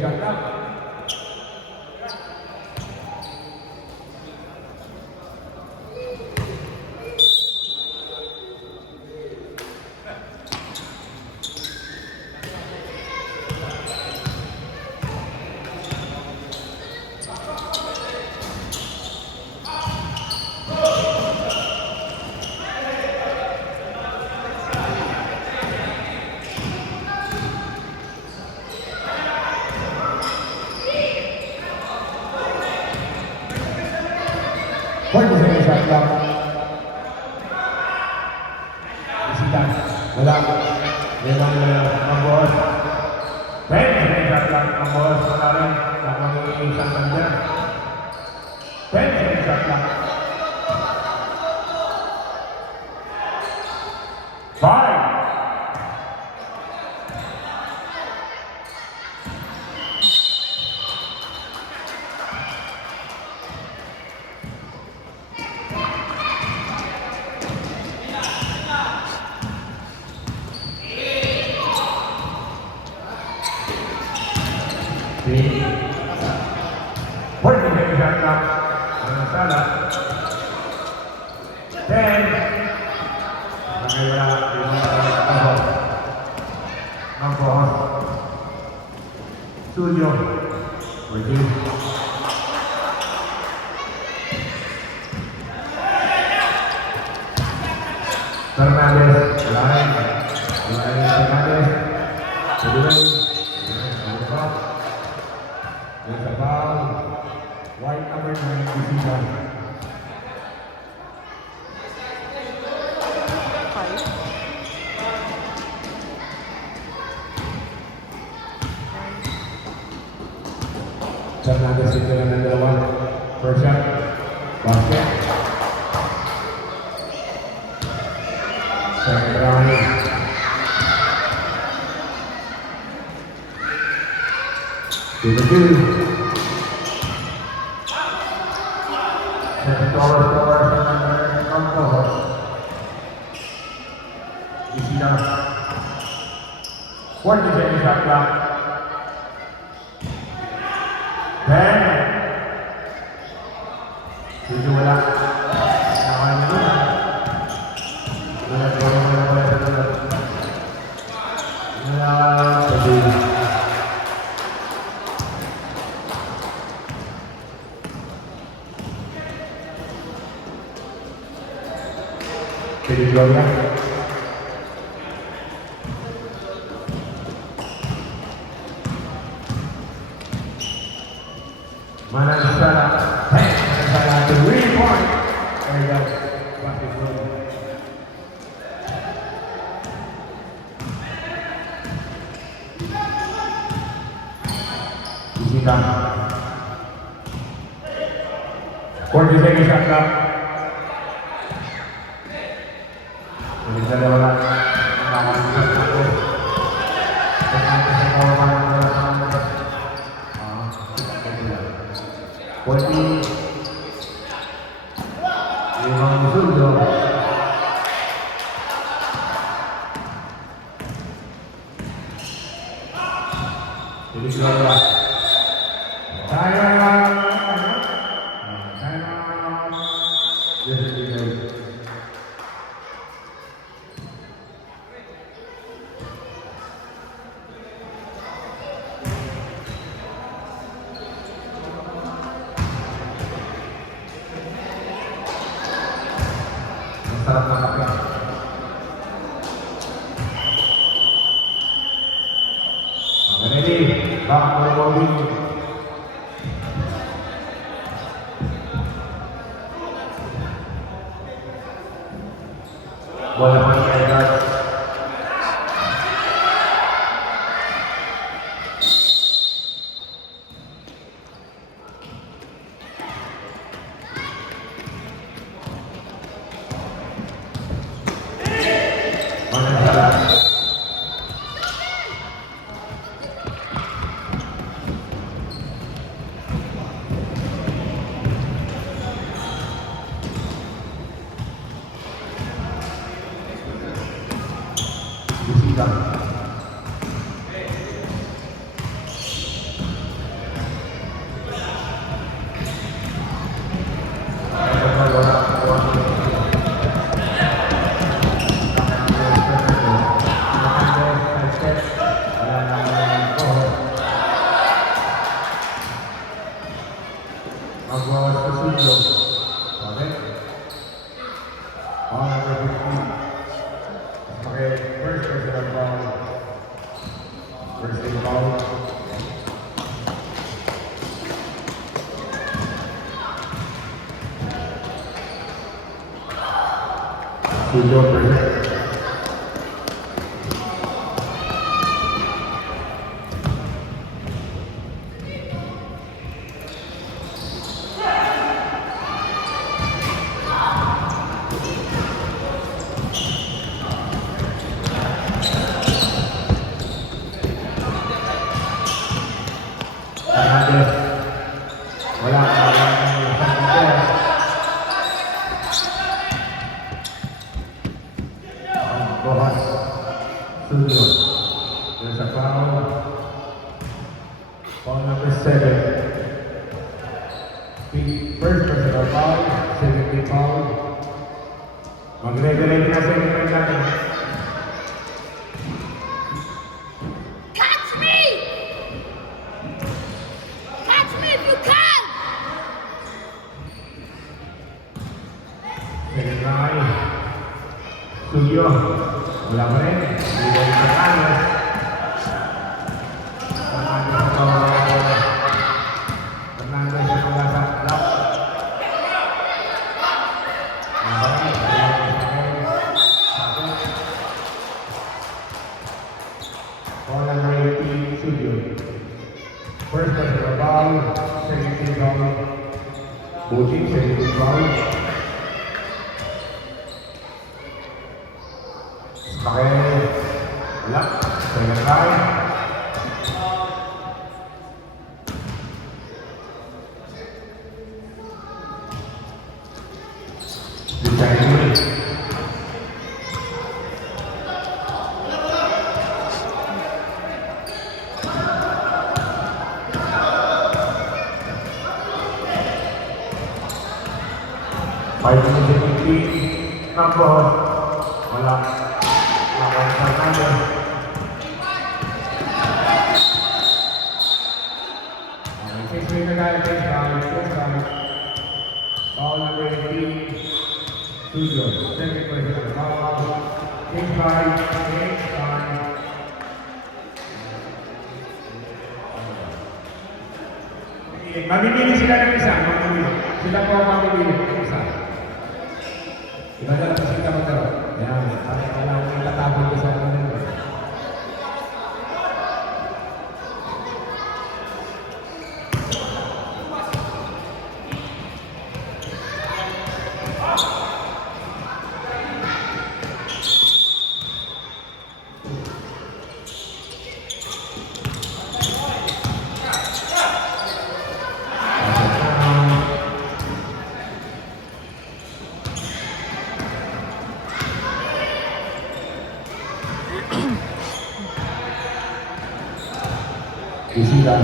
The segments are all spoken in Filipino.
shot clock. Point is in shot clock. Isitan. Wala. Limang boss. 10 is in shot clock. Ang boss. Wala rin. Nakagiging isang kanya. 10 is in shot clock. 5. Point is in shot clock. Sala. 10. Nakaiwala. Ang boss. Studio. Waiting. Fernandez. Line. Fernandez. Fernandez. There's a foul. White number 9, decision. Fernandez ito lang ng dalawa. First shot. Basket. Second round. Number 2. Second over for Fernandez. Decision. Point is in shot clock. 10. Dito wala. Nakain nyo na. Wala. Jadi Gloria. Mana sana? Hey, sana 3 point. There you go. Basket ball. Isitan. Point is in shot clock. Bisa wala. Nakakalimutan ako. Pwede limang sundo. Jadi sudah saya sarap nakapit. Ready, back for bowling. Bola masih ada. Studio present. Hernandez. Wala Hernandez. Bohas. Studio. There's a foul. Foul number 7. First personal foul. Second team foul. Mag-regulate na second time natin. Catch me! Catch me if you can! Second line. Studio. Wala pa rin. Hindi sa kanas. Fernandez sa mga sa lock. Ball number 18, Studio. First personal foul, second team foul. Boating, second team foul. Pakai wala, second line. Design unit. Five minutes and 15. Tapos, wala. Wala sa Fernandez. Okay, 6 minutes na tayo. First round. Foul number 18. Studio. Second personal foul. 6-5. 6-5. Mamimili sila ng isa. Mamimili. Sila po ang mamimili ng isa. Iba na lang sila magkaroon. Yan. Parang kailangan yung tatapon ko sa mga nila. Isilan.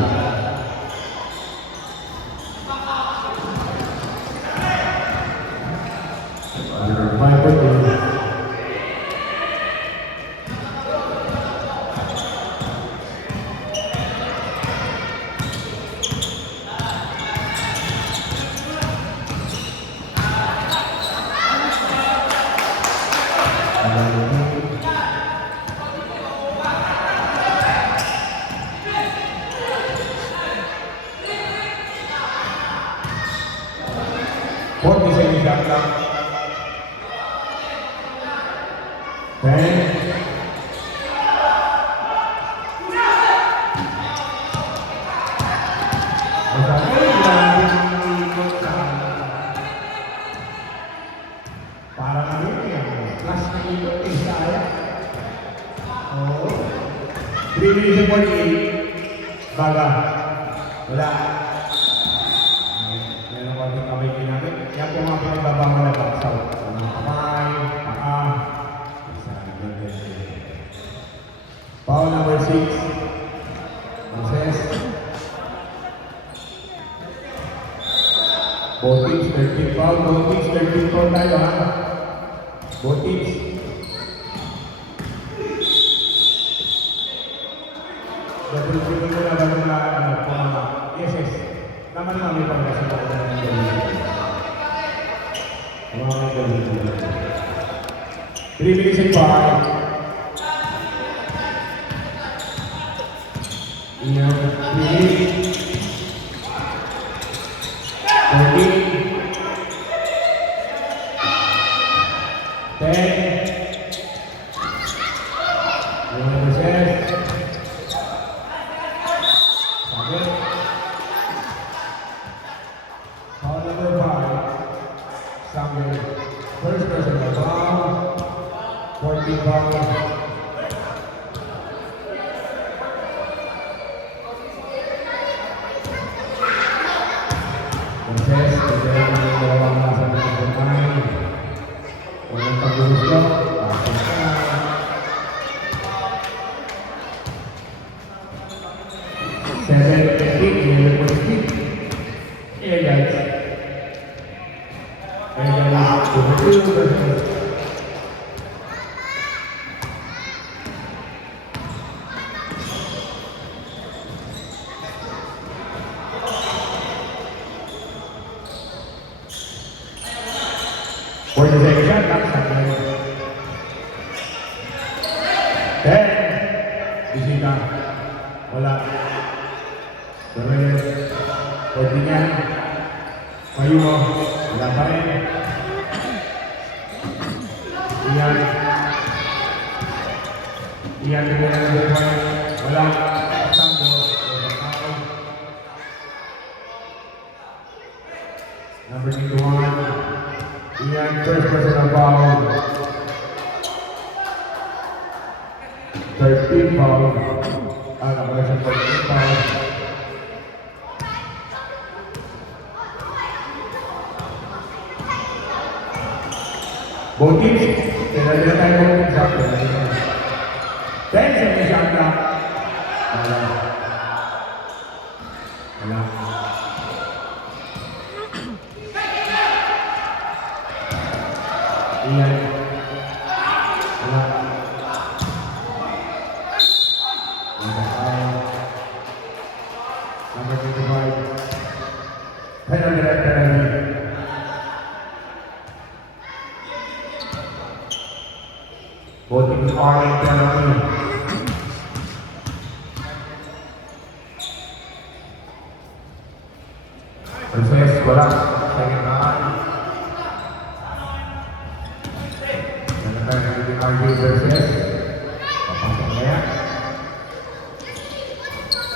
Ada main betul. Port bisa dijaga. Dan para ini kelas itu saya. Oh, 3 minutes for the baga. Wala. Meron ko din kami ginamit. Yan po mga pinagbaba mo na baksaw. Mga kamay, paa. Foul number 6. Moses. Both teams, 13 foul. Both teams, 13 foul tayo ha. Both teams. Double triple mo na bago na yes, yes. Naman namin pag nasa ko na ng gawin. 3 minutes and 5. Iyan, 3 14 10 foul. Proses, kemudian mendorong langsung ke pemain. Kemudian pengurusnya, pasangkan. Seven detik, nilai positif. Iya guys. Betul. For the second shot, that's something. Then, bisita. Wala. Torres. Pwede niyan. Mayumo. Wala pa rin. Iyan. Iyan din na naman. Wala. Sanggo. Number 21. Iyan, first personal foul. 13 foul. Nakuha siya 13 foul. Both teams, tinadala tayo both teams after. 10 seconds shot clock. Wala. Wala. Iyan. Wala. Number 25. Penalty. Both teams are in penalty. Proses, wala. Second round. Argue versus papasok na yan.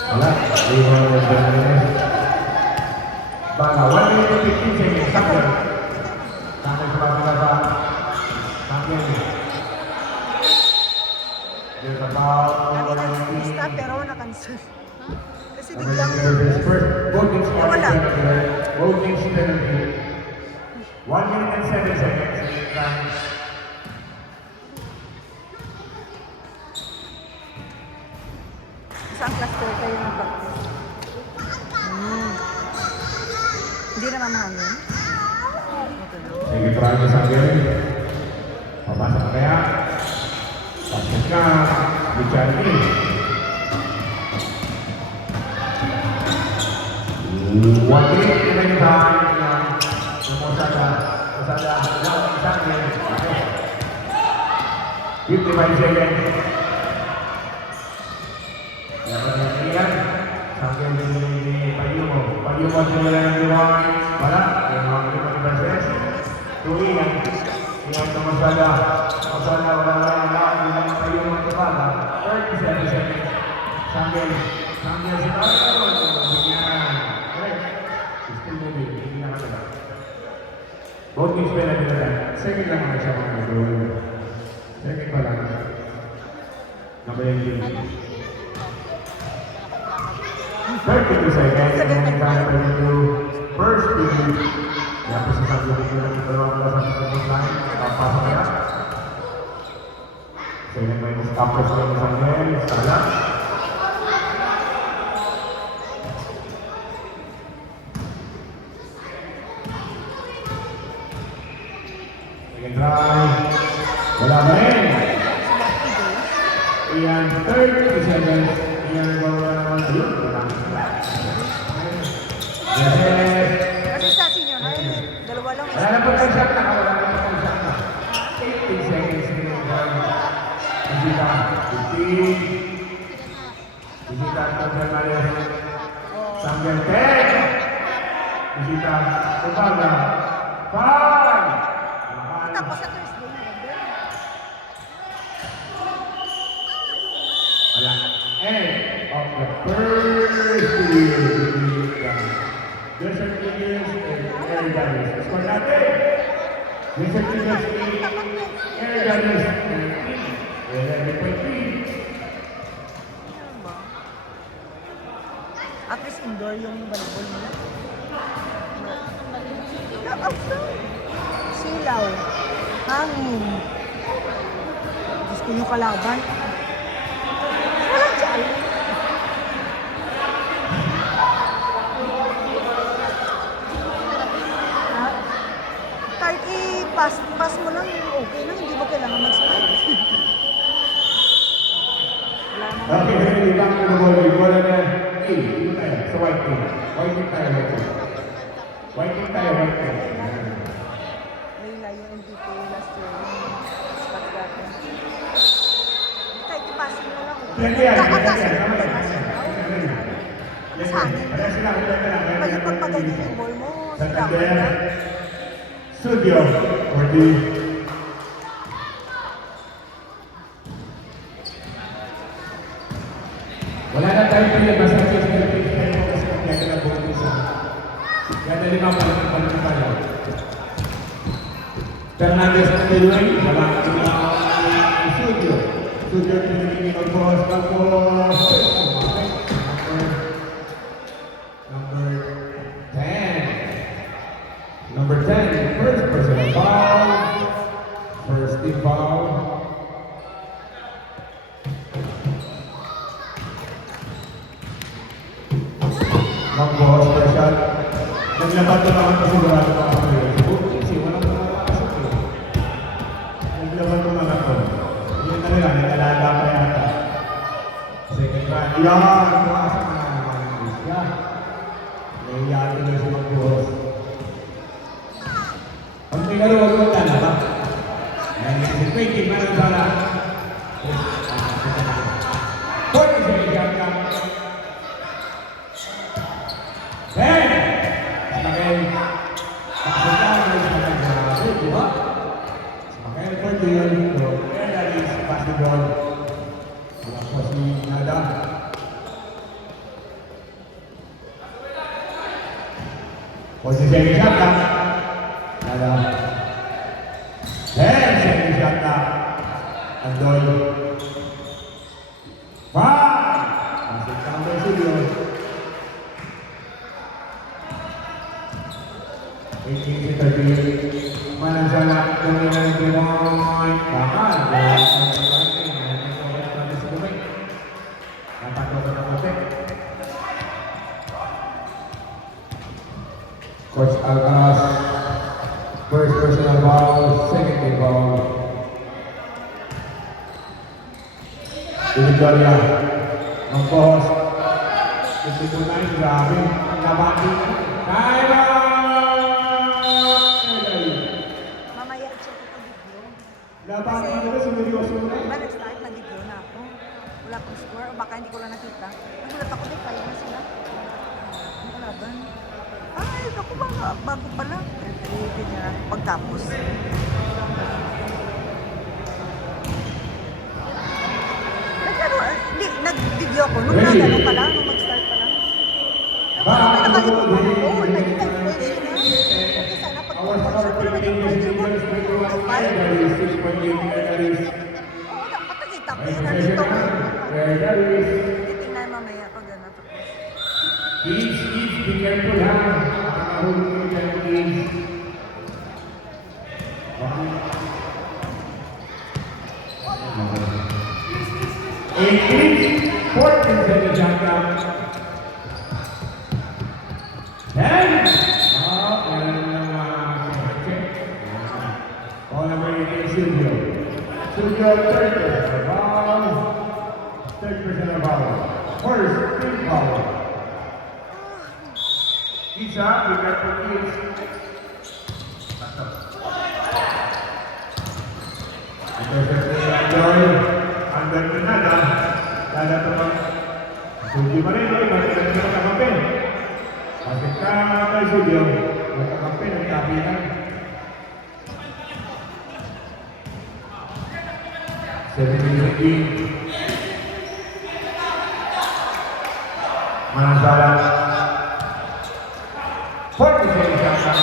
Wala. Iwan na Benavides. Bala. 1 minute and 15 seconds. Sakyan. Sakyan sila sa Sakyan. There's about Stop pero na-cancel. Kasi biglang both teams are wala. both teams penalty. 1 minute and 7 seconds. isang cluster kayo ng practice. Hindi naman mahangin. Ito na. Sige, try mo sa akin. Papasok na kaya. Pasok na. Bichani. One minute na yung tahan niya. Masada. Masada. Sa akin. 55 seconds. Yan, sampai di Payumo wala ng diwang, wala, yung mga verses. Tuwi yan, yung masada, wala yung Payumo at Tabada, 37 seconds. Sambil si Payumo, yan, correct. Still maybe, hindi na katala. Both teams pala nila yan. Second lang naman siya mga nag-roll. Second pa lang. Nabayang game. 32 seconds, and then time to first team. Yan po sa sabi ko na ito ang lasan sa first line. Papasok na. Second may stopwatch na isang game. Sala. Second try. Wala ba rin? Iyan, 30 seconds. Iyan, wala naman. Ayun, wala. Kasi sa senior high, dalawa lang. Wala na po tayo shot na. Wala na po tayo shot na. 18 seconds. Bisita. 15. Bisita. Sambil 10. Bisita. Upaga. 5. Tapos sa Thursday, November. Wala. End of the first period. Desert Eagles and Air Gunners. Score natin. Desert Eagles 8, Air Gunners 13. indoor yung volleyball nila. Outdoor. Silaw. Hangin. Gusto nyo kalaban? Walang dyan. Ha? Kahit i-pass mo lang, okay lang. Hindi mo kailangan mag-smile. Wala naman. Okay, ready, back to the ball. Wala na. Hey, dito tayo. Sa white team. White team tayo, white team. White team tayo, white team. Layla yung MVP last year. Scott Garten. Kahit i-pass mo lang. Pwede yan, pwede Kakatas yan. mo Tama lang. yan. Mas hangin. Kaya sila, kaya lang. Pag ipagpagaling yung ball mo, Sa sila mo Tandera, na. Studio, 40. Wala na tayong pinabasa sa SLP. Kaya mo kasi kaya na buong isa. Kaya na lima pa lang tayo. Fernandez at Piloy, wala ka ng studio. Studio pinagiging mag-boss, mag-boss. Number 10. Number 10, first personal foul. First team foul. Mag-boss per shot. Naglaban ko naman kasi sigurado pa ako yun. Kasi walang makakasok eh. Naglaban ko naman ako. Yun na nila, nag-alala pa yata. Second round. Yan! Kumasa na naman ang isya. Nahiyato na si mag-boss. Ang tingalo, huwag mo talaba. Ayan, si 20, meron sana. 40 seconds shot clock. Then, semakin maksudnya semakin juga, semakin berjuang itu dari basketball, dalam posisi nada. Posisi yang siapa? Nada. Then, yang siapa? Andoi. Masih kamu studio. 18-30, mana sana dengan Pinoy, bahkan dapat beberapa Coach Alcaraz, first personal foul, second team foul. Ini Gloria, nge-post, itu naik grabe, nabati, kaya. Mamaya check ito video. Dapat dito sa seryoso na. Diba nag-start na video na ako. Wala pang score. O baka hindi ko lang nakita. Nagulat ako din, kaya na sila. Ang kalaban. Ay, ako ba bago pala. Ay, niya pagtapos. Nag-video ako. Nung nagano pa lang, nung mag-start pa lang. Tapos may nakalito ko. Oh, nag-type ko yun na. Okay, sana pag-focus. Pero nag-video ko. Oo, dapat nakita ko yun. Nandito ko. Titingnan mamaya pag ano tapos. Kids, be careful ha. Nakahulog ko dyan, kids. Kids, 14 seconds shot clock. 10. Meron ng check. Call number 8, Studio. Studio, third personal foul. Third personal foul. First, team foul. Kids ha, be careful kids. Under the nada, dada teman. Suji mana ini? Masih ada kita kampen. Masih kampen suji. Kita kampen dan kapitan. Sebenarnya mana salah? 40 seconds.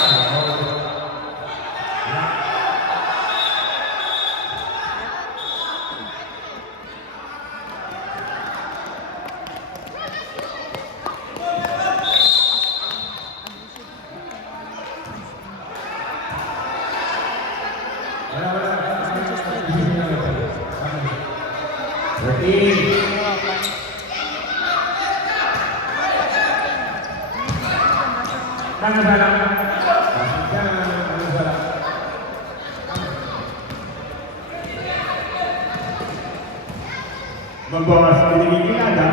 Mana salah? Jangan, mana salah? Membawa sedikit nada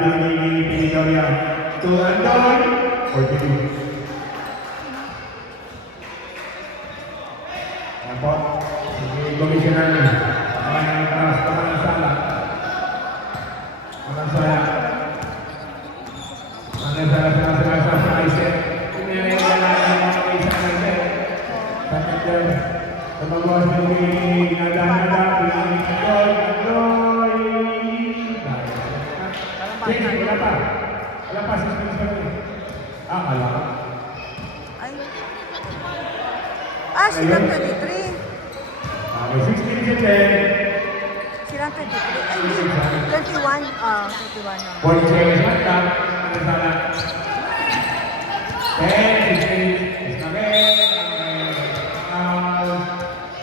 pilih Victoria Tuhan Doy begitu. Nampak segi komisionernya yang keras tangan salah. Tangan saya. Tangan saya Isaac. Ini yang Isaac Isaac. Sangat jauh. Membawa sedikit nada pilih Doy. Berapa sih sebenarnya? Alah. Ay. Silang 23. 16 is 10. Silang 23. Ay, hindi. 21. 21 na. Point change mata. Ano sana? 10, 16. Is kami.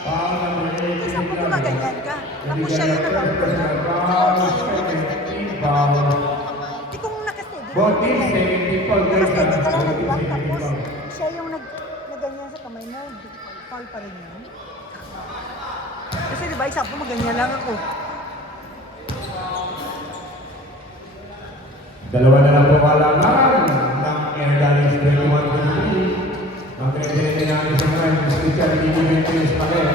Foul number 8. Isa mo gumaganyan ka. Tapos siya yung nag-output na. Hindi kong nakasteady. Both teams taking people. Nakasteady ka lang nag-back. Tapos siya yung nagganyan sa kamay na. Foul pa rin yun. Kasi diba, isa po maganyan lang ako. Dalawa na lang po kalaman ng Air Dallas 21-23. Ang pinagdilin namin sa mga Christian Individuals pa rin.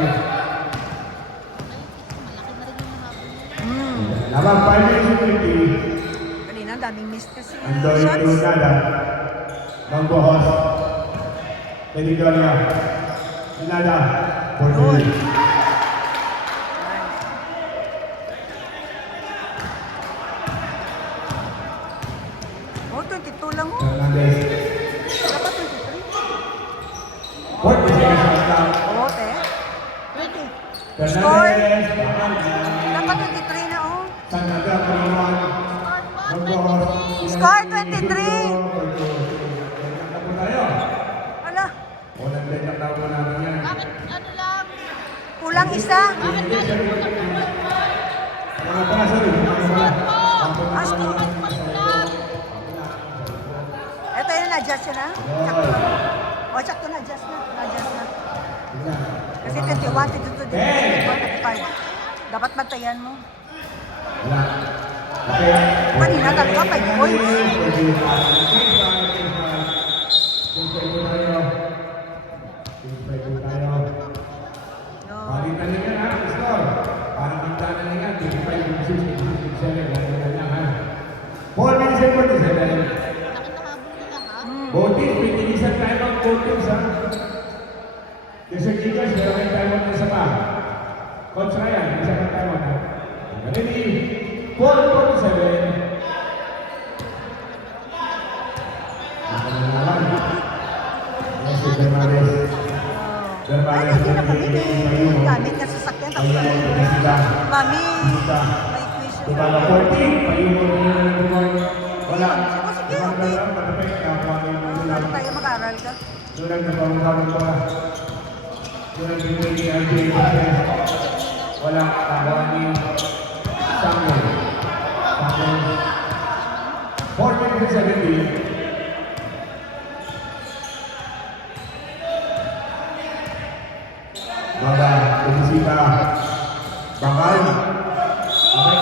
Laban 5 minutes 20. Kanina, ang daming miss kasi Andoy shots. Lunada. Magbuhos. Pedigoria. Lunada. Yun. 40. Oh, 22 lang oh. Fernandez. Dapat 23. 40 seconds on clock. Oo, te. 20. Score. Fernandez. Dapat 23 na oh. Sanada, 21. Magbuhos. Score 23. Ganyan na po tayo. Wala. Unang ganyan na po namin yan. Bakit ano lang? Kulang isa. Mga paso rin. Asking. Ito yun, na-adjust yun ha? Sakto lang. O, sakto na-adjust na. Na-adjust na. Kasi 21, 22, 25. Dapat bantayan mo. Wala. Okay. Kanina talaga, 5 points. No. Balikan niya ha, score. Parang kita na niya, 25-6, 27, ganyan lang ha. 4 minutes and 47. Nakinahabol nila ha? Botis, may tinisan tayo ng Botis ha. Kasi Gigas, meron tayong time out na isa pa. Coach Ryan, isa pa time out ha. Ready? 4-47. Yes, Bermales. Ay, hindi na kami may gamit na sasakyan. Tapos mami, may quiz yun. Tumala 14, payunod na lang naman. Wala. Sige, okay. Matapit na Ano tayo mag-aral ka? Sulang na pangkaman pa. Sulang binigay ni RJ Marquez. Wala. Tawa ni Samuel. Samuel. 4 minutes and 17. Mga bumisita. Bakal. Okay.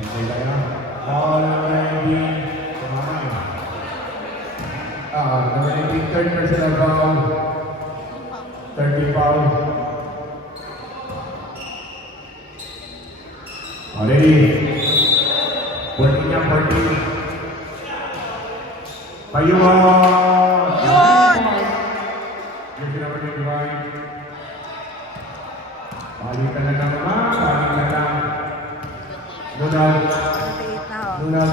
Hindi tayo. All ready. Number 19, third personal foul. 30 foul. Already. 14 niya, 14. Payuhan! Yun! Yung sinabi ni Divine. Balikan na lang naman. Balikan na lang. Lunag. 28 na oh. Lunag.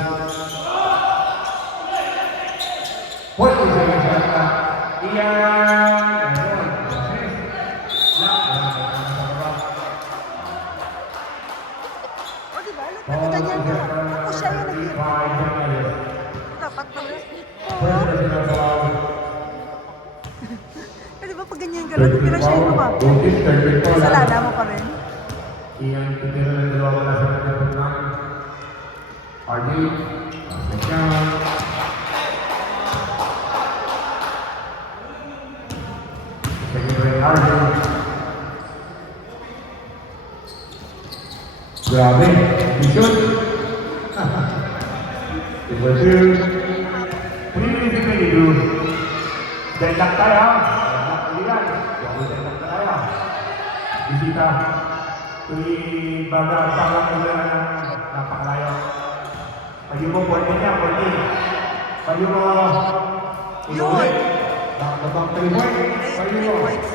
40 seconds left. Iyan. O diba, nagkaganyan ka. Ako siya yung nag-hit. Dapat pala. Oo. Eh diba pag ganyan ka lang, pero siya yung lumapit. Kasalanan mo pa rin. Iyan, tutira ng dalawa wala sa kanya ng RJ. Second. Grabe. Vision. Number 2. 3 minutes and 22. Deadlock tayo. Deadlock ulihan. Deadlock tayo. Bisita. Tuloy baga parang ulihan ng napakalayo. Payo mo, pwede niya, pwede. Payo mo. Yun! Bakang 3 points. Payo mo. 3 points.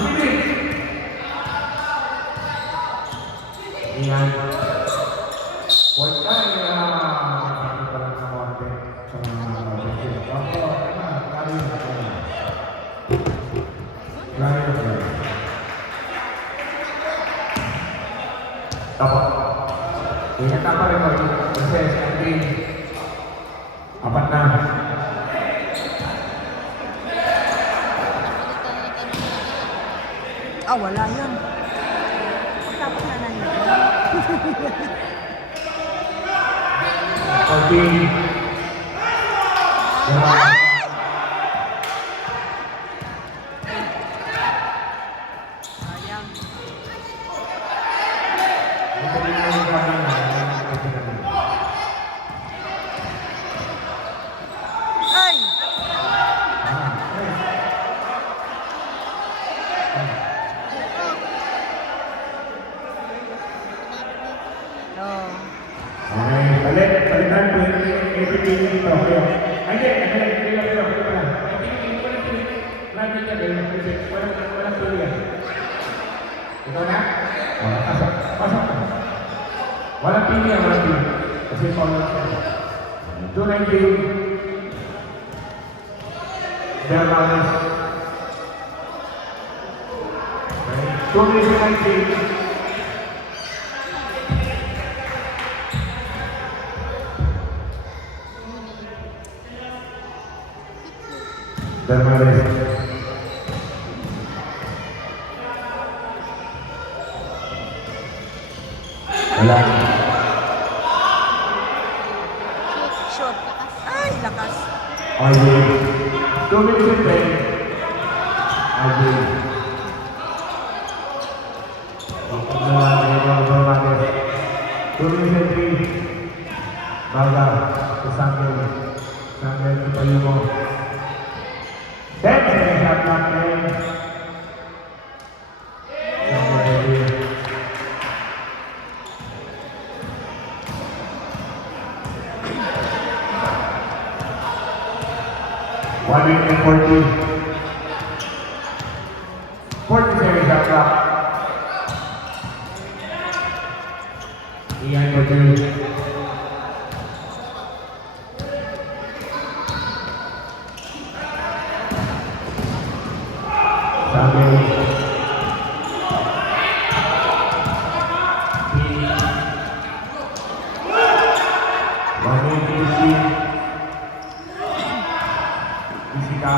3 minutes. Iyan. Point tayo. Nakakita pa lang ng konti sa mga beses. Opo, kari na po. Kari na po. Opo. Ingat na pa rin po. Beses, ating apat na. Ah, wala yun. Tapos na nanito. 14. Sayang. Ay! Oh. Okay, palitan po yung APP dito. Ay, hindi. Walang tuloy yan. Ikaw na? Pasok. Pasok. Walang pili yan, walang pili. Kasi follow up yan. 219. Bermanes. 219. Bermanes. Wala. Shoot. Ay, lakas. RJ. 2 minutes and 10. RJ. Bermanes. 2 minutes and 3. Baga. Samuel. Samuel, itayo mo. 10 seconds shot clock, 10. Samuel, ready. One minute and 40. 40 seconds shot clock. Ian for 2. Samuel. Bisita.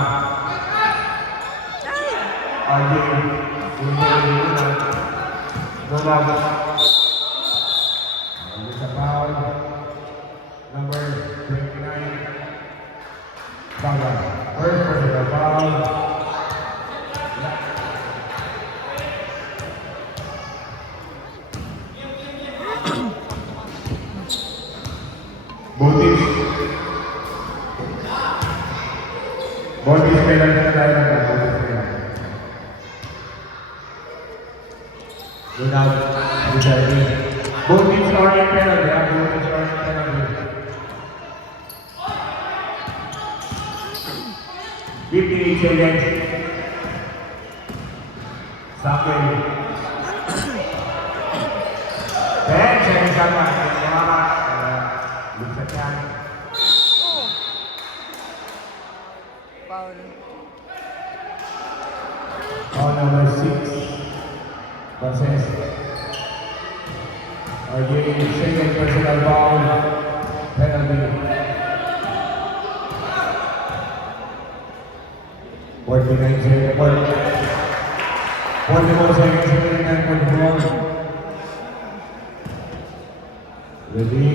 RJ. Nonag. Sa foul. Number 29. Baga. First personal foul. Botis. Botis kailan na tayo na Botis kailan. Lunag. Bujali. Botis or in penalty. Botis or in penalty. 58 seconds. Samuel. 10 seconds naman. Salamat. Lugsat yan. Oh. Foul. Foul number 6. Process. RJ, second personal foul. Penalty. 49 seconds. 44 seconds. 39.4. Ready.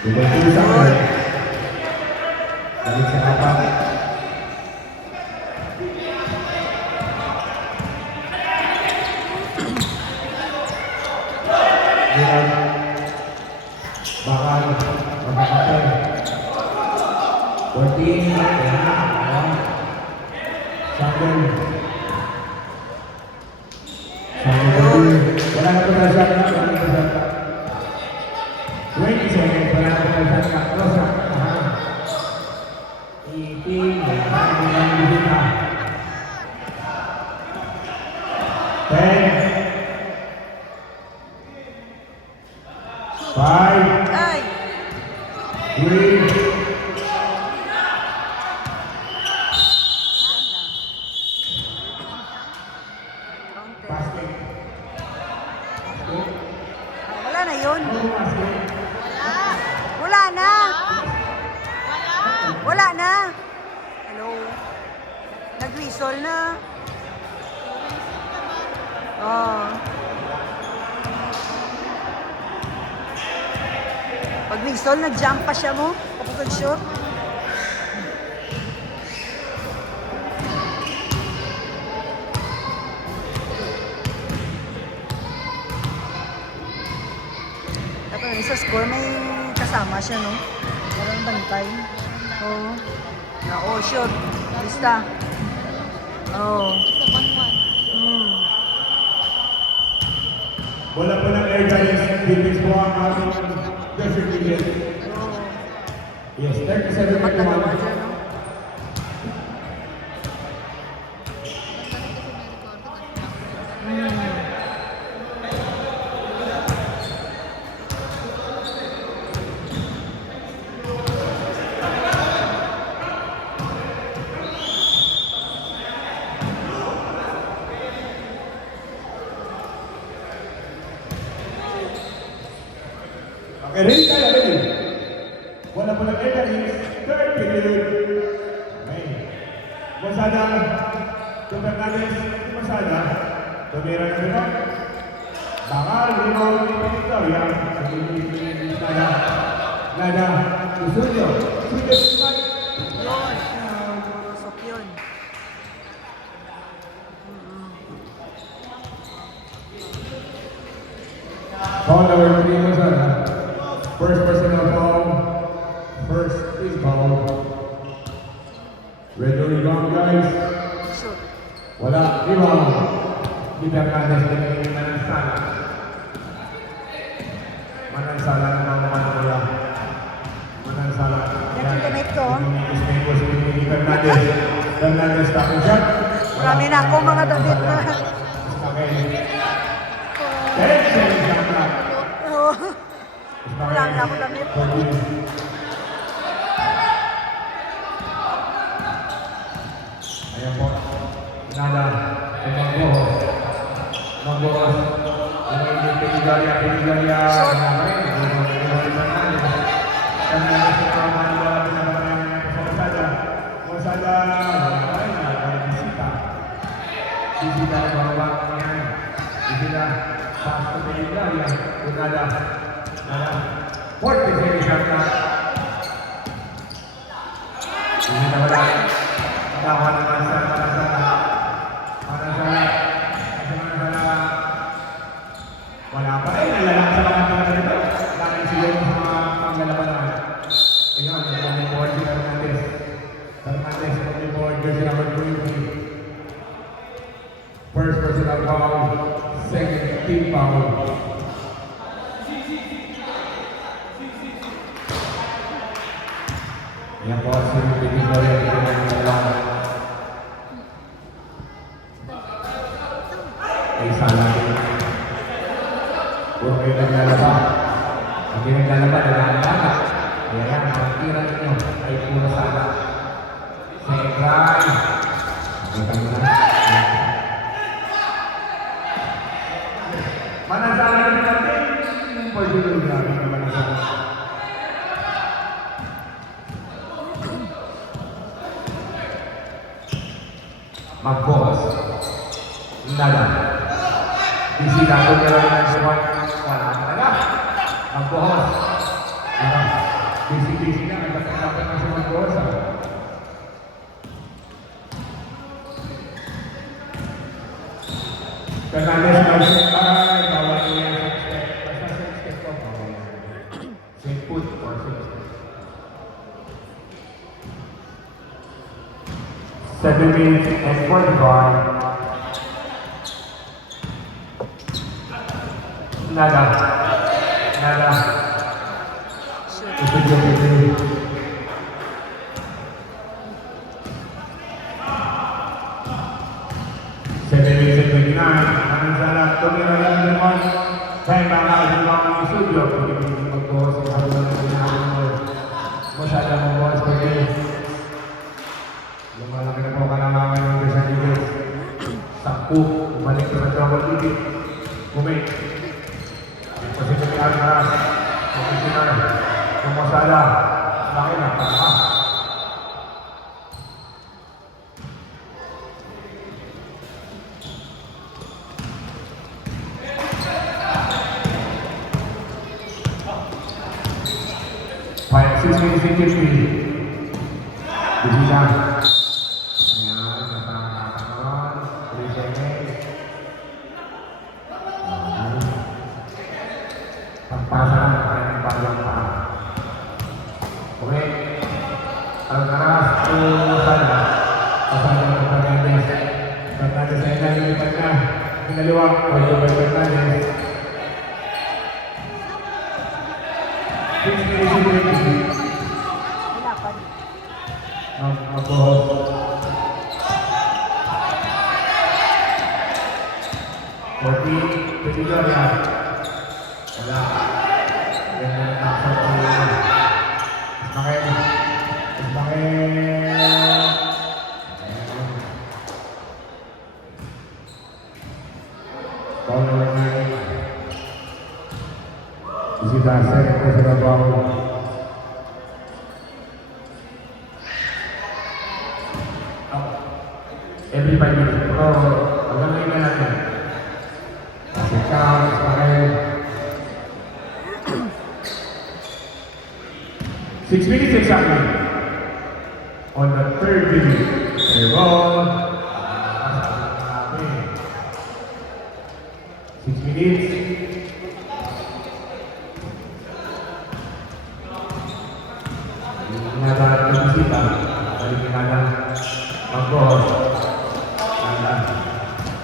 Dibantu Samuel. Balik sa kapan. Bakal. Bakal. Bakal. 14. Samuel. Samuel. Wala na po na siya. Wala na po na siya. 20 seconds. Wala na po na siya. Rosa. 18. Wala na po na 10. 5. Ay! 3. Counter. Basket. Wala na yun. Basket. Wala na. Wala. Wala na. Hello. Nag-whistle na. Oh. Pag whistle, nag-jump pa siya mo. Kapag shoot. Tapos sa score, may kasama siya, no? Parang bantay. Oo. Na, oh, shoot. Basta. Oo. Isa 1-1. Wala po ng air guys. Defense po ang ating certificate. Oo. Yes, 37 Dapat to dalawa 1. dyan, no? Okay, ready tayo, ready. Wala po ng air guys. Third period. Okay. Masada. Super Nuggets. Masada. Tumira na dito. Bakal. Rebound. Victoria. Nada. Nada. Susunyo. Susunyo. Yun. Rusok yun. Foul number 3, Masada. First personal foul. First is foul. Ready to rebound, guys. Shoot. Wala. Rebound. Peter Candes dengan Manansala. Manansala naman naman wala. Manansala. Yan yung gamit ko. Fernandez. Fernandez tapping shot. Marami na ako mga damit na. Okay. 10 seconds shot clock. Oo. Wala na ako damit. Ayan po. Nada. Magbuhos. Magbuhos. Pinigalia. Fernandez sa kama na wala pinapakain sa Masada. Masada. Bisita. Bisita na bawang yan. Bisita. Pass to Pinigalia. Nada. Nada. 40 seconds shot clock. Bisita wala. Tawa naman sa Manasala. Wala pa rin. Nalalang sa mga mga nito. Dahil sila yung mga panglalaban naman. Ayun, nag-board si Fernandez. Fernandez, nag-board jersey number 20. First personal foul. Second team foul. Yan po, sinipitin ko rin yung nalalang. Ay, sana. Puro kayo naglalaba. Hindi naglalaba, naglalaba. Kaya yan, ang tira ninyo ay puro sana. Say cry. Kita mo na. Manasala na natin. Pagdulo namin na manasala. Magbuhos. Nada. Bisita ko nila ng suwan. Wala talaga. Magbuhos. Nada. Busy na. Nagkakapit na si Magbuhos. Fernandez, ay, bawal niya sa step. Basta sa step. 7 minutes and 45. Nada. Nada. Shoot. Ito yung 7 minutes and 29. Ang sarap. Tumira lang naman. Kaya mga mga studio. Hindi magbuhos sa kalunan ng ginagawa mo. Masyadong magbuhos ko rin. Lumalaki na po kalangangan ng Rizal Eagles. Sakpo. Bumalik ko sa double digit. Bumalik. Kasi kami Alcaraz. Commissioner. Kumasala. Laki na. Tama. Five, 6 minutes and 50. Bisita. Ayan, nakakakaroon. 3 seconds. Pagpasa lang, kaya ng paglang pa. Okay. Alcaraz, sana. Pasada ng Fernandez. Fernandez ay nalilipat na. Pinaliwa, Pedro Fernandez. 6 minutes and 20. Wala pa. Magbuhos. 40, 22 yan. Wala. Ganyan ang sa pagbuhos. Ismael. Ball number 9. Bisita, second personal ball. Every 5 minutes. Pero, hanggang ngayon na natin. Kasi count, Ismael. 6 minutes exactly. On the third minute. A ball. 6 minutes. Ingat ang bisita. Balikin natin. Mag-ball.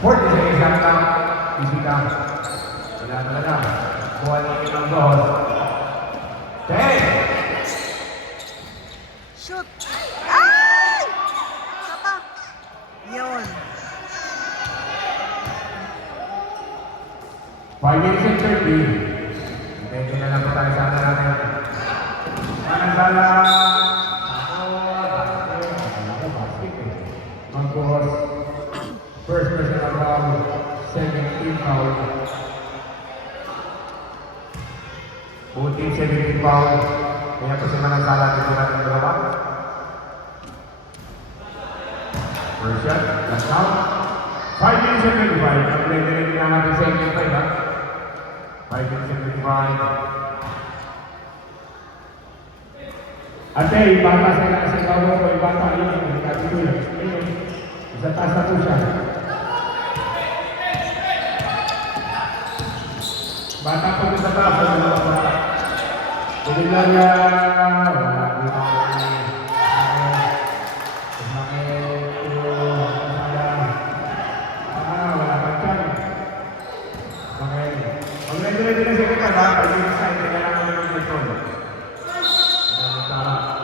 40 seconds lang lang. Bisita. Wala talaga. Buwan natin ang ball. 10. Shoot! Ay! Sapa! Yun. 5 minutes and 30. Medyo na lang po tayo sa atin natin. Manandala. Ako, basket eh. Magbuhos. First personal foul. Second team foul. Both team 17 foul. Kaya po si Manandala dito natin dalawa. First shot. Last out. 5 minutes and 25. Pag-ready na natin sa second five, ha? 5 minutes and 25. Ate, bata sa ikaw ko, bata yun, hindi ka dito yun. Ayun, sa taas na po siya. Bata po sa taas, sa mga bata. Hindi lang wala dito. Wala pa dyan. Okay. Mag-ready na siya kita, ha? Pag-i-excited na lang naman ng ito.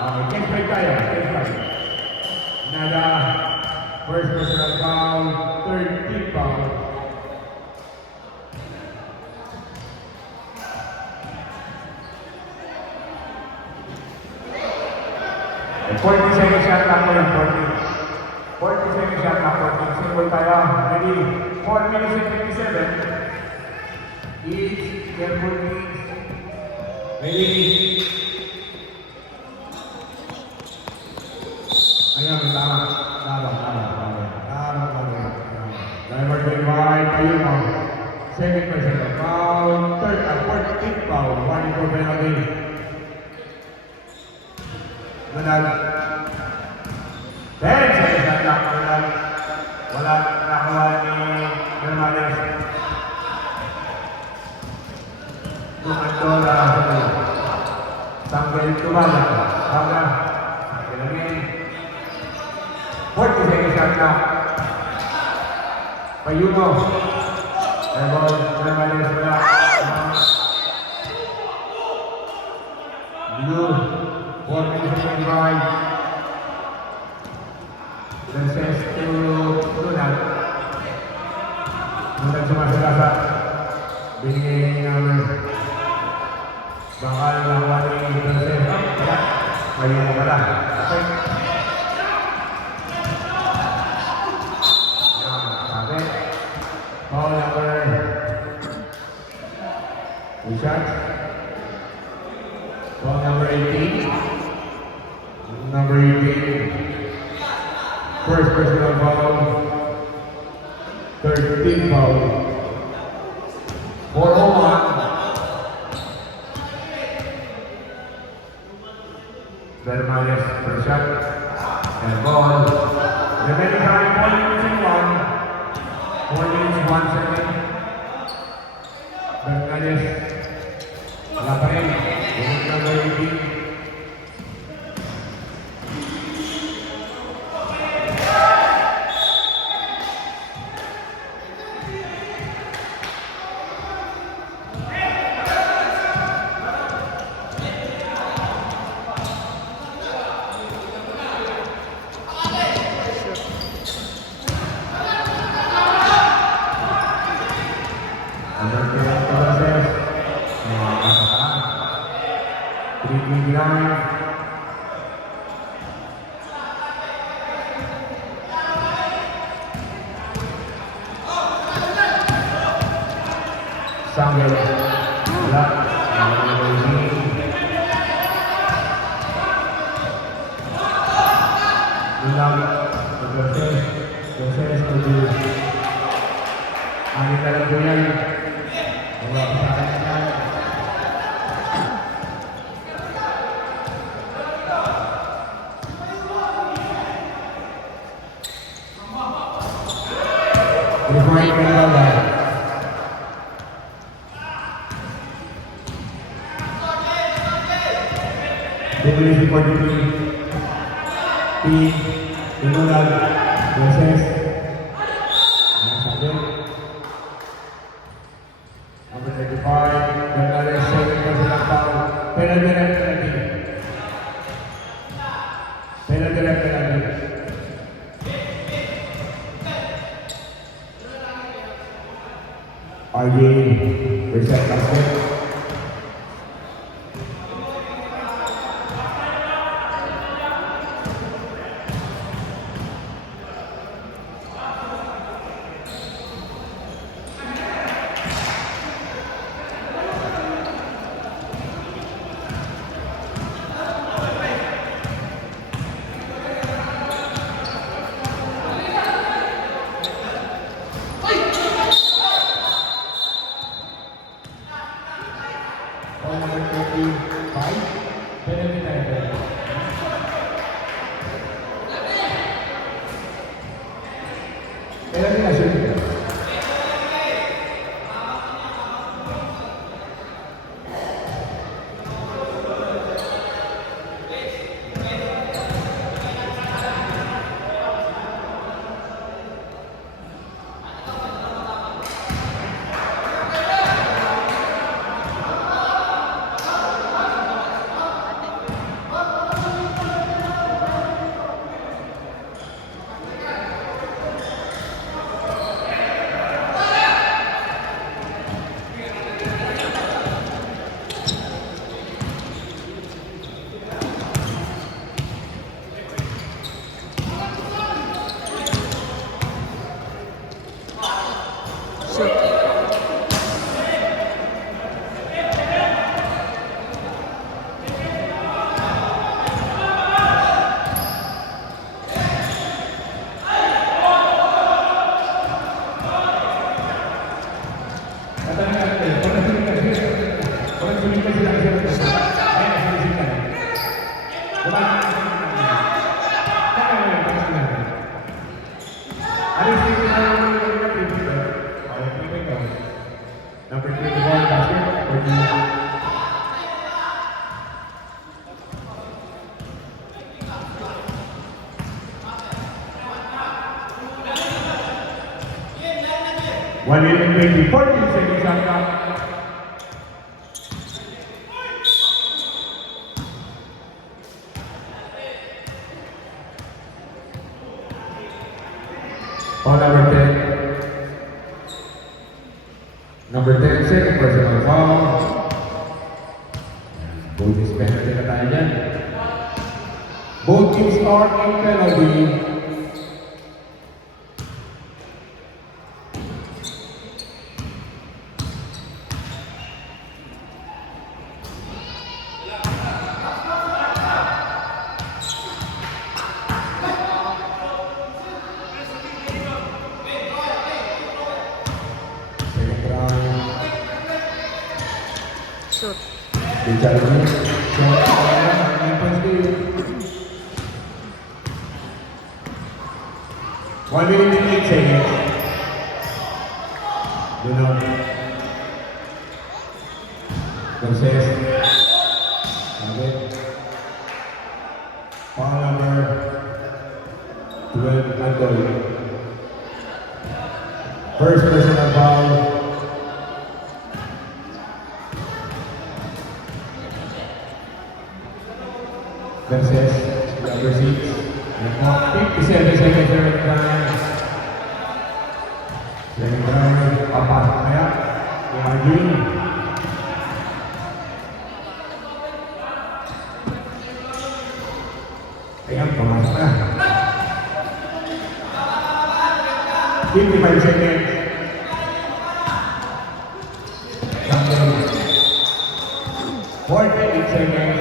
Okay, catch right tayo. Catch right. Nada. First personal foul. Third team foul. And 40 seconds shot clock po yung 40. 40 seconds shot clock po. Simple tayo. Ready? 4 minutes and 57. Each careful minutes. Ready? Ayan, tama. Driver 25, ayun mo. Second personal foul. Third, fourth team foul. 1 for penalty. Manag. 10 seconds na lang. Wala nakakuha ni Hermanes. Bukandola. Sanggol Tumala. Haga. 40 seconds Ayuno. Airball. Fernandez wala. Blue. 4 minutes and 25. Princess to Lunag. Lunag sumasalasa. Binigay ng bakal ng wali Princess. Wala. Ayuno pala. Okay. Ball number Richard. Ball number 18. Number 18. First personal foul. 13 foul. 401. Vermales first shot. And ball. Remaining time 4 minutes and 4 minutes, 1 second. Vermales. Wala pa rin. Number 18. Samuel, wala. Ulang, proses tujuh. Angin dalam goyang. Bola pertahanan. Bermain bola. Dibeli di posisi Lunag, proses. Number 35, Bernales, 7 foul. Penalty. RJ, reset basket. Number 21 basket for the 1 minute 20, 14 seconds shot clock. Foul number 10. Number 10, second personal foul. Bonus penalty na tayo dyan. Both teams are in penalty. Second round. Shoot. Good challenge. So, One minute and 8 seconds. Doon. Process. Sabi. Foul number 12, Anthony. First personal foul. Process. Number 6. 57 seconds third time. Second round. Papasok kaya. Kaya yun. Ayan, pumasok na. 55 seconds. Something. 48 seconds.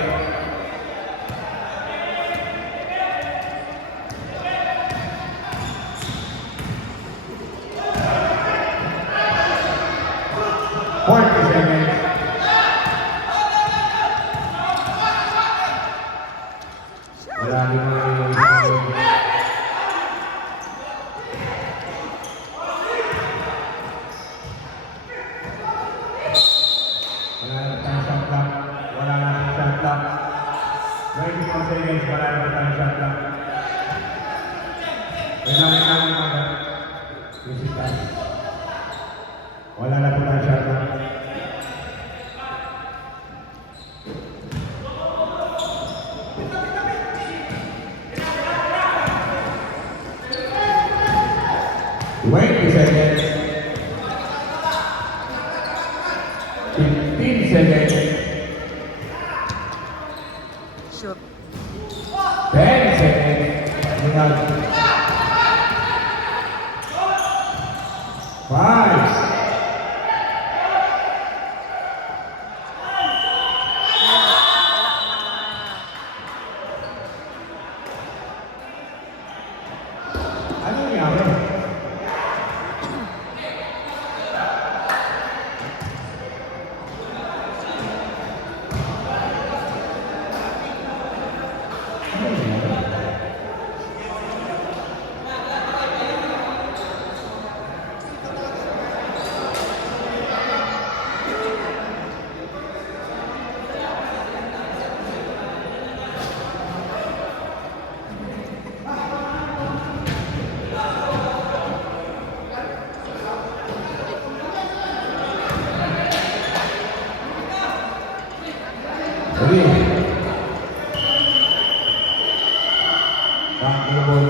Wala rin mga shot clock. Wala na tayong shot clock. 24 seconds, wala na tayong shot clock. Wala na po tayong shot clock. Wait a second. 15 seconds. Shoot. 10 seconds. Tingnan. 5. Ano nangyari? Ready? Back to the ball.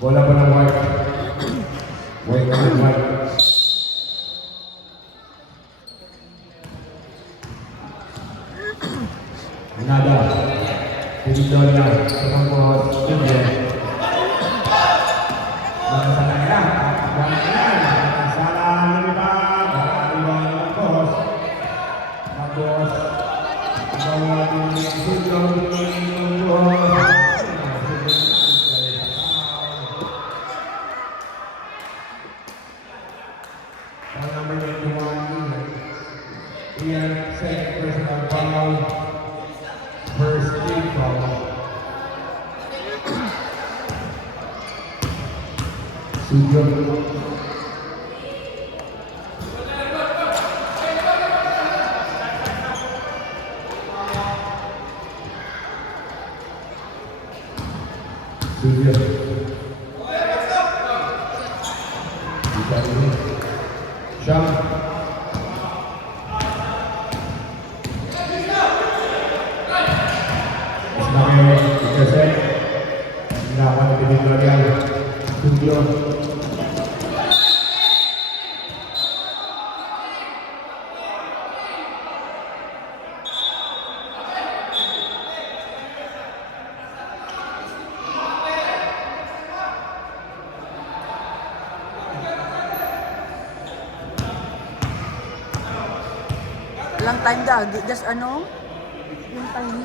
Bola pa ng white. White pa ng white. Nada. Pinidor niya. Isang buhos. India. Baka sa kanya. Baka sa kanya. Salah lumipad. Nakaliwang ng buhos. Tapos. Bawa din yung sudong ng buhos. Number 21, Ian, second personal foul, first team foul. Sudong. Studio. Bisa ini. Syam. Ismail Ikese. Melawan individual Studio. Lang time daw, just ano? Yung time.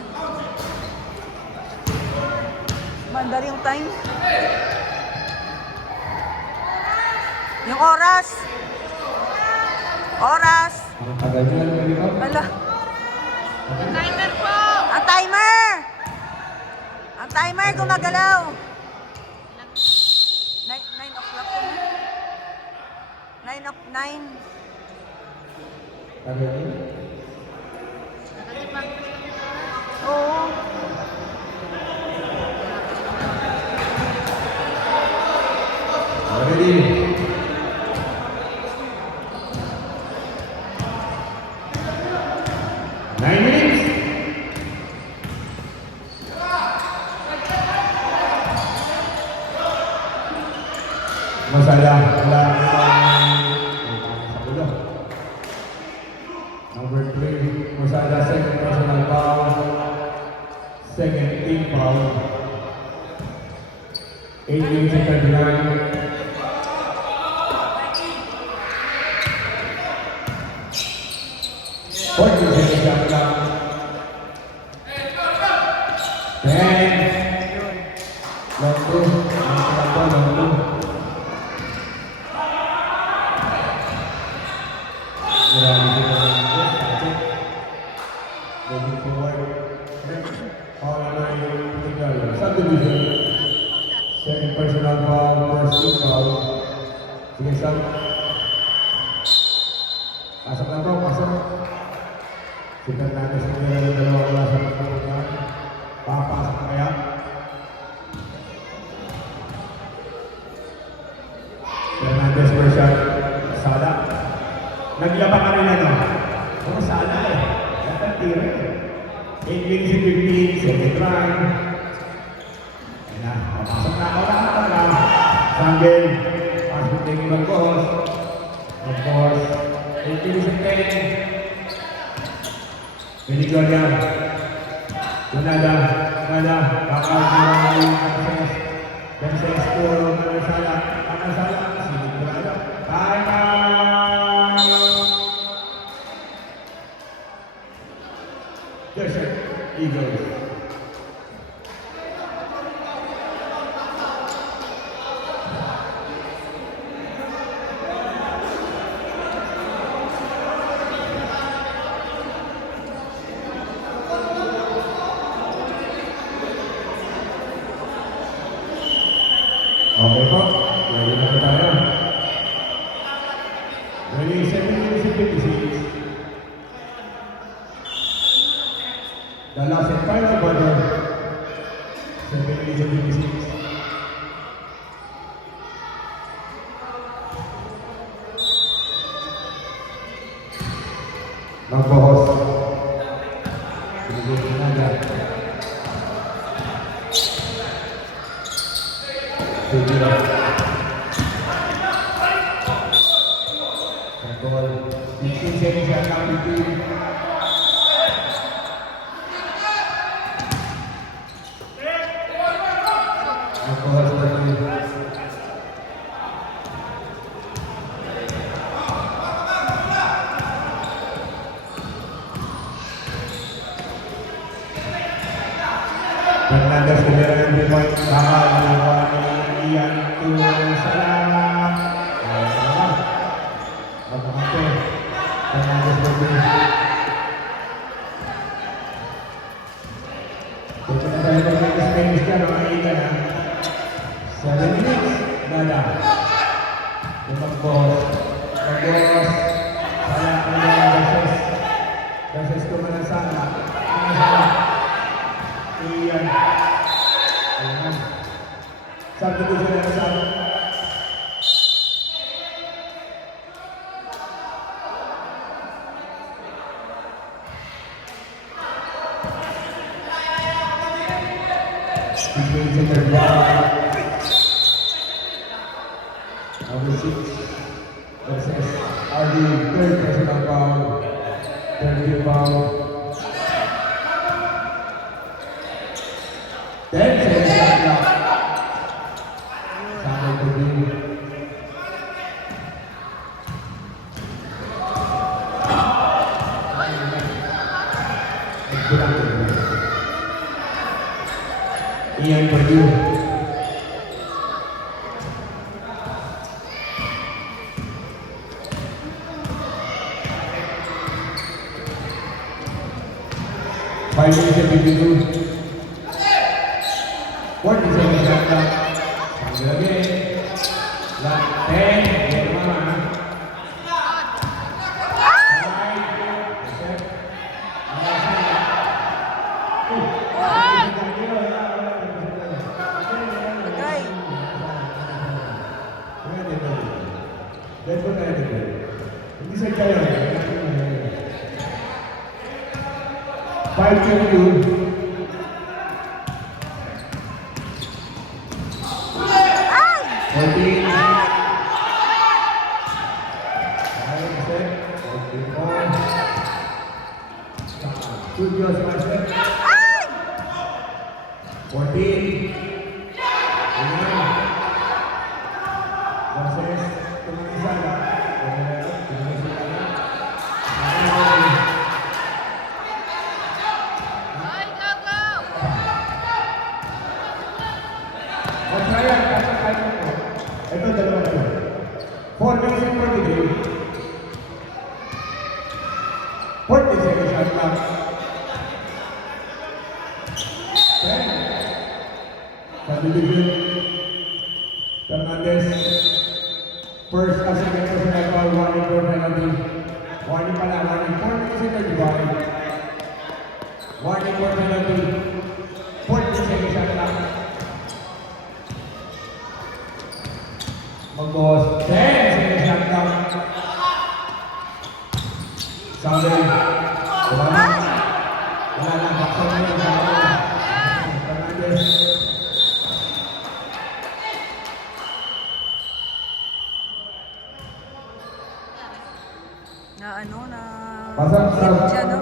Mandar yung time. Yung oras. Oras. Ang tagal niya lang ganito. Ala, Timer po! ang timer! Ang timer gumagalaw. 9 o'clock po na. 9 of 9. Tagal niya. Nakatipang. Oo. Ready. Nine minutes. Masaya. Wala sa ulo. Number 3, Masaya, second personal foul. Second team foul. 8 minutes and 39. Point to the shot clock. 10. Long two. Long two. Moving forward. All right, subdivision. Second personal foul, first team foul. Sige, Sam. Pasok lang bro, pasok. Si Fernandez ang nila yung dalawa wala sa pagkakunan. Papasok na kaya. Fernandez first shot. Sala. Naglaba ka rin ano? Oo, Sala eh. Dapat tira eh. 8 minutes and 15, second round. Ayan na, papasok na. Wala ka talaga. Sanggel. Pasok din yung mag-boss. Mag-boss. 8 minutes and 10. Benigorya. Nada. Bakal yung Garces. Garces to Manasala. Sinigurado. Time out! Desert Eagles. Okay po. Ready na tayo. Ready, 7 minutes and 56. The last and final quarter. 7 minutes and 56. Mag-boss. Binigay na agad. Sige na. Control. 15 seconds yan ang 15. Alcohol for 2. Fernandez kumira ng 3 point. Tama. Iyan to Salah. Magkamante. Fernandez Bergman. Ito na tayo ng Spanish dyan, mga ilan ha. 7 minutes. Nada. Mag-boss. Mag-boss. Salah ang mga Garces. Garces ko man ang Salah. Ang Salah. Iyan. Ayan. Subdivision ng isa. Between center block. Number 6 versus RD, third personal foul. Third foul. 10 seconds shot clock. Samay to be. Ian Perdue. Five minutes and 52. What is the shot clock? Sambil lagi. Lah, 10. Dia kemana? Bagay. Hindi sa kaya. 5-2. Studios Master 14. Versus teman saya. Ay, go, go! Saya katakan itu dalawa na. 4 minutes and 43. 40 seconds shot clock. Subdivision. Fernandez. First as second personal foul, warning for penalty. Warning pala, warning 4 minutes and 35. Warning for penalty. 40 seconds shot clock. Mag-boss. 10 seconds shot clock. Saudi. Wala na. Wala na. Baksan mo yun. Fernandez. Na ano, na... Pasang sa... Diyan, no?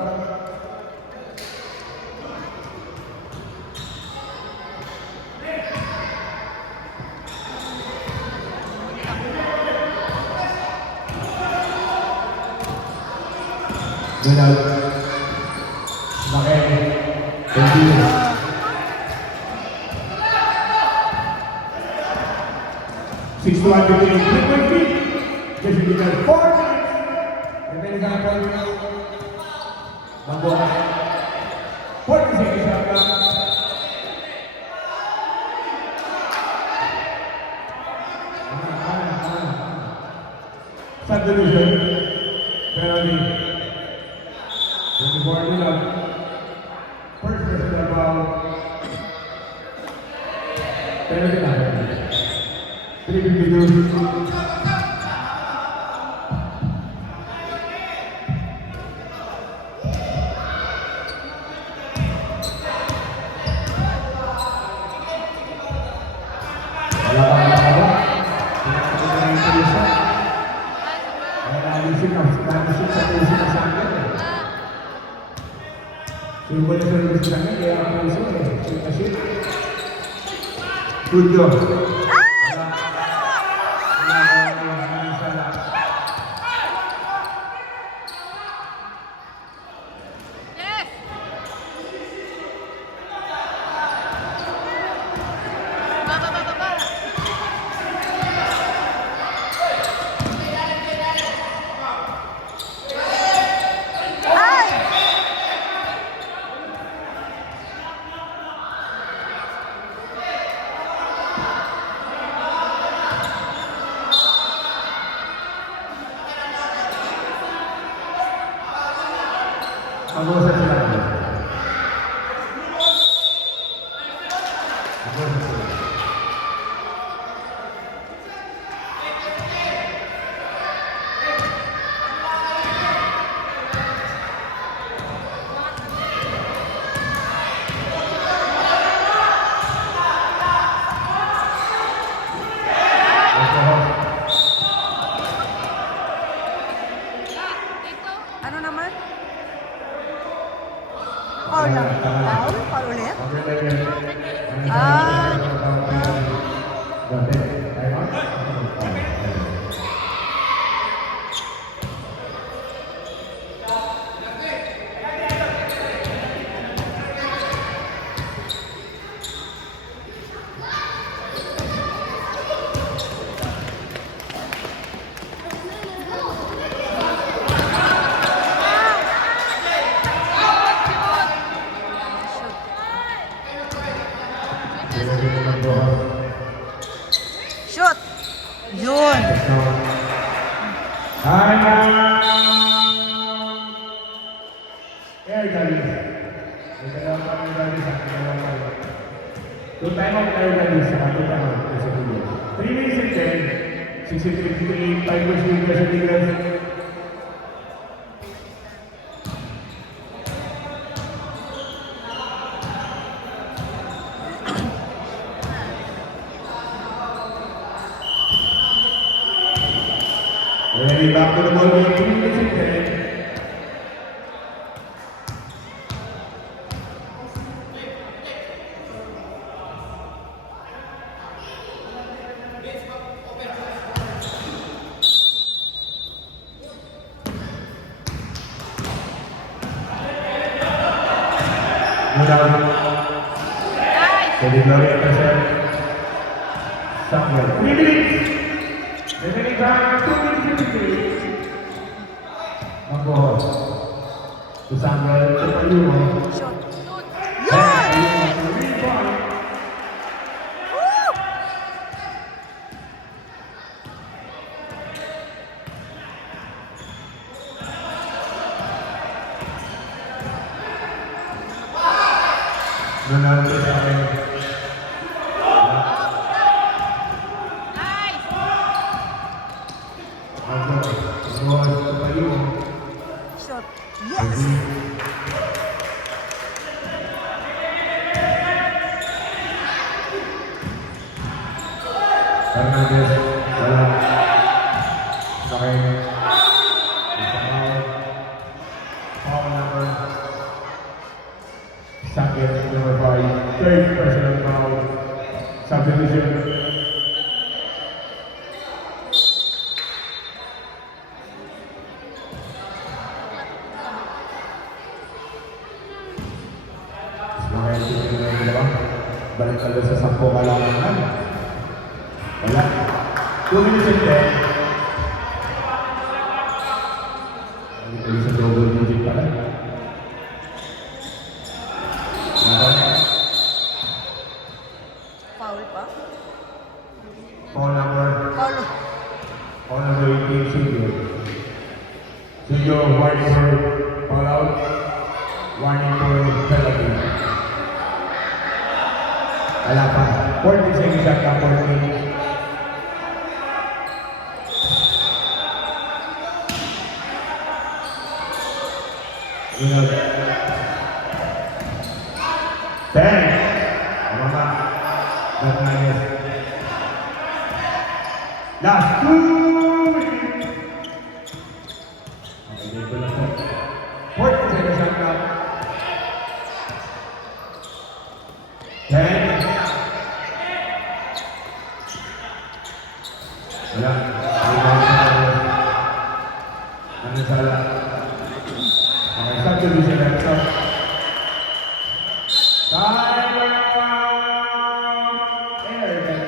Donald. Makin. Continue. Six to one between 3.3. Just because 4 minutes. Remaining on point. Mag-boss. 40 seconds shot clock. Subdivision. Penalty. 24 nila. First personal foul. Penalty na. 352. Wala pa nakakawa. Pinakita na yung puso. Kaya naalisip sa puso na sa akin. Simbol sa puso na kaya ang puso eh. Kasi, good job. Yes! Baba, baba, baba! Ay! Yun. Time out! Air Galis. May dalawa pa ng Galis at dalawa pa. So time out Air Galis sa ating tanong sa video. 3 minutes and 10, 63-58, 5 points lead sa Tigres. Ready, back to the ball game, 3 minutes and 10. Jadi Gloria present. Samuel. 3 minutes. Remaining time 2 minutes 53. Magbohol. To Samuel. To Payuno. Shot. Yun! Woo! Nanalo sa akin. Nice! Magbohol. To Payuno. Shot. Yes! Fernandez, wala. Sakay. Foul number. Sakit, number 5. Third personal foul. Subdivision. Makaya tingin na yung dalawa. Balik ka doon sa 10 kalangan. Wala. 2 minutes and 10. Hindi ko sa double digit pala. Foul pa? Foul number. Foul. Foul number 18, Silvio. Silvio, warning for foul out. Warning for penalty. Wala pa. 40 seconds at 40. Sunod. 10. Tama. Hernandez. Last 2 minutes. Okay, dito lang po. 40 seconds at clock. 10. Wala. Ano sala? Okay, subdivision at stop. Time out! Air Galis.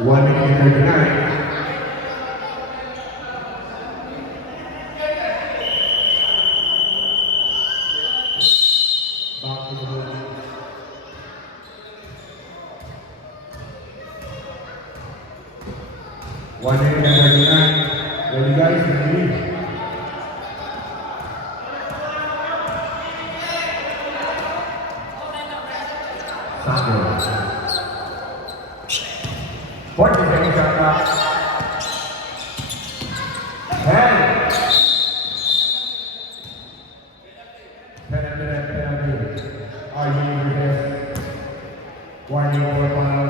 One minute and 39. Back to the ball. One minute and 39. Ready guys, ready? Sandro. 40 seconds on clock. 10. Penalty. RG warning for foul.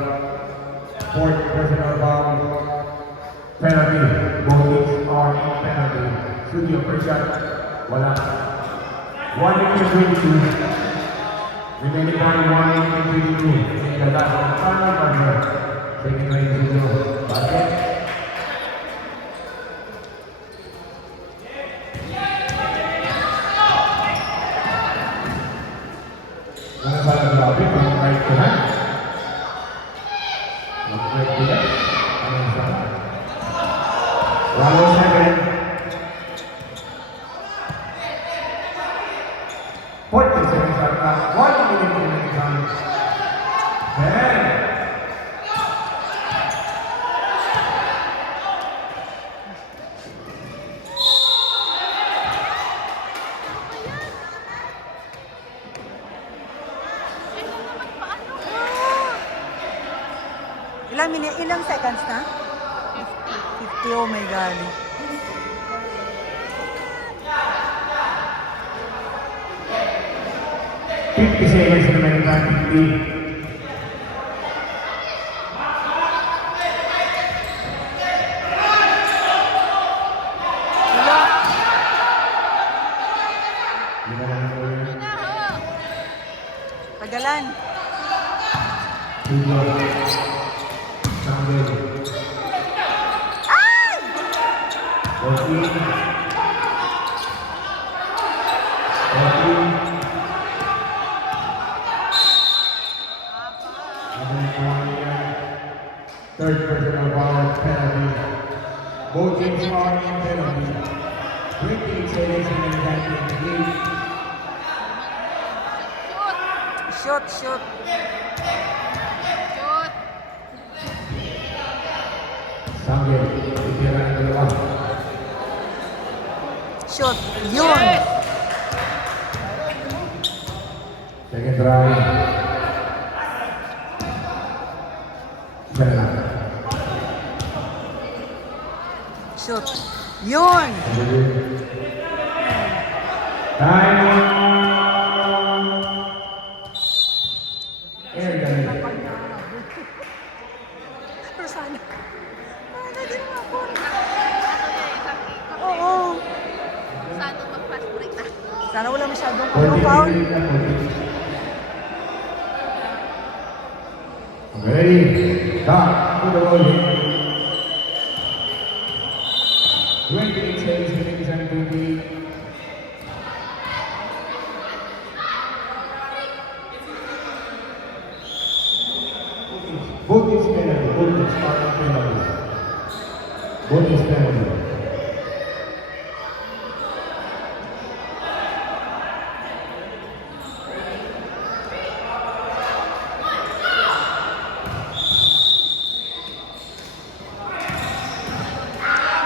Fourth personal foul. Penalty. Both teams are in penalty. Studio first shot. Wala. 1 minute and 22. Remaining time 1 minute and 22. In the last one, final partner. Second line studio. Basket. Ano ba ang labi? From right to hand? From right to left? Ano sa? 7. 40 seconds shot clock. 1 minute remaining time. 10. Ilang seconds na? 50, oh my God. 50 seconds remaining time. 50. Wala. Lima na lang po yun. Tagalan. Tulo. Sangil. Ay! 14. 14. Third personal foul penalty. Both teams are in penalty. 28 seconds remaining time. 28. Shoot, shoot. Shoot. Sangil. Itira ng dalawa. Shoot. Yun. Second try. Isa na lang. Shoot. Yun. Time on. Air gun. Rosana. Ay, din mo ako. Sabi ko, Oo. sana mag-fast break na. Sana wala masyadong 40 foul. minutes na, 40. Ready? Back to the ball. 28 seconds remaining time. 28. Both is penalty. Both is penalty. Both is penalty.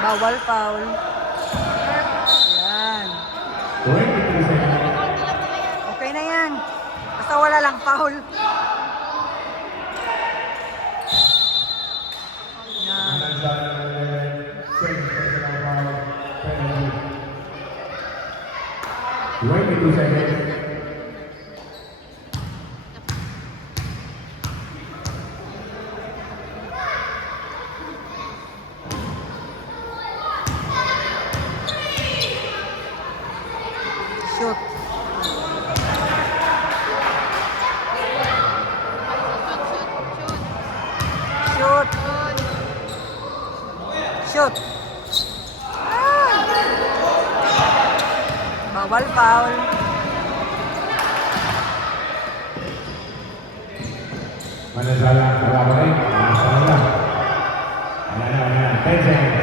Bawal foul. Yan. 23 seconds. Okay na yan. Basta wala lang foul. Yan. Second personal foul penalty. 22 seconds. Shoot. Shoot. Shoot. Ah! Bawal foul. Manasala, wala pa rin. Manasala. Ayan na, 10 seconds.